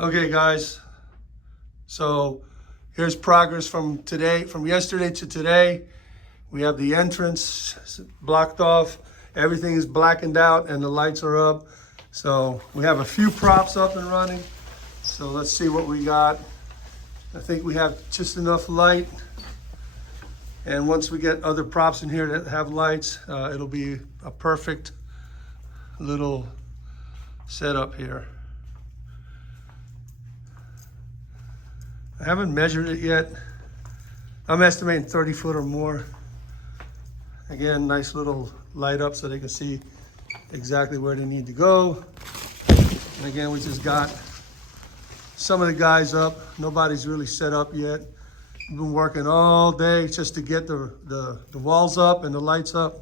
Okay, guys. So here's progress from yesterday to today. We have the entrance blocked off. Everything is blackened out and the lights are up. So we have a few props up and running. So let's see what we got. I think we have just enough light. And once we get other props in here that have lights, it'll be a perfect little setup here. I haven't measured it yet. I'm estimating 30 foot or more. Again, nice little light up so they can see exactly where they need to go. And again, we just got some of the guys up. Nobody's really set up yet. We've been working all day just to get the walls up and the lights up.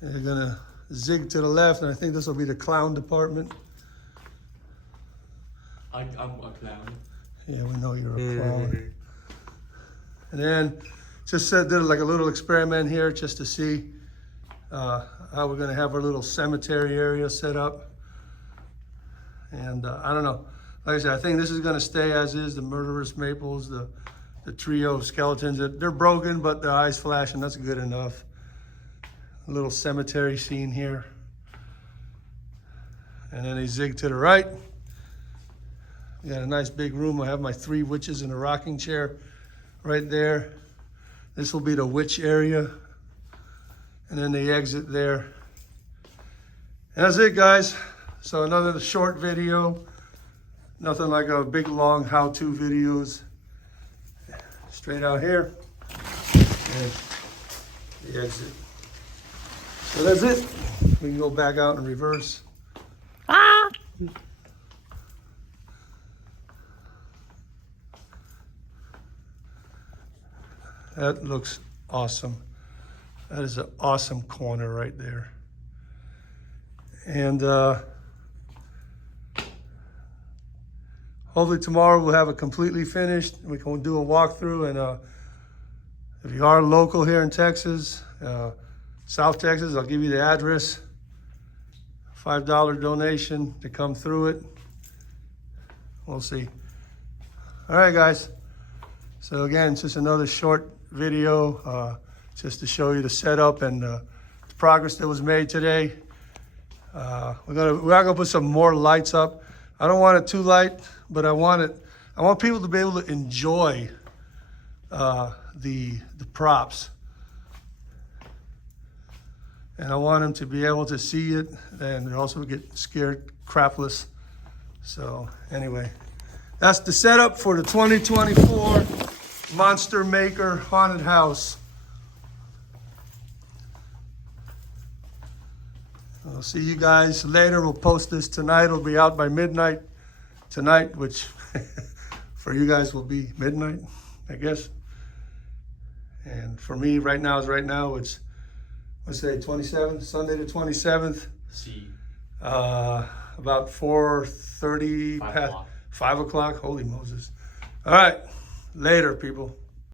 And they're gonna zig to the left, and I think this will be the clown department. I'm a clown. Yeah, we know you're a clown. And then just did like a little experiment here just to see how we're gonna have our little cemetery area set up. And I don't know. Like I said, I think this is gonna stay as is, the murderous maples, the trio of skeletons. They're broken, but their eyes flash, and that's good enough. A little cemetery scene here. And then a zig to the right. We got a nice big room. I have my 3 witches in a rocking chair right there. This will be the witch area. And then the exit there. And that's it, guys. So another short video. Nothing like a big, long how-to videos. Straight out here. And the exit. So that's it. We can go back out in reverse. That looks awesome. That is an awesome corner right there. And hopefully tomorrow we'll have it completely finished. We can do a walkthrough. And if you are local here in Texas, South Texas, I'll give you the address. $5 donation to come through it. We'll see. All right, guys. So again, it's just another short video just to show you the setup and the progress that was made today. We are gonna put some more lights up. I don't want it too light, but I want people to be able to enjoy the props. And I want them to be able to see it and also get scared crapless. So anyway, that's the setup for the 2024 Monster Maker Haunted House. I'll see you guys later. We'll post this tonight. It'll be out by midnight tonight, which for you guys will be midnight, I guess. And for me, right now, it's, let's say 27th, Sunday the 27th. See. About 4:30, 5 o'clock. 5 o'clock. Holy Moses. All right, later, people.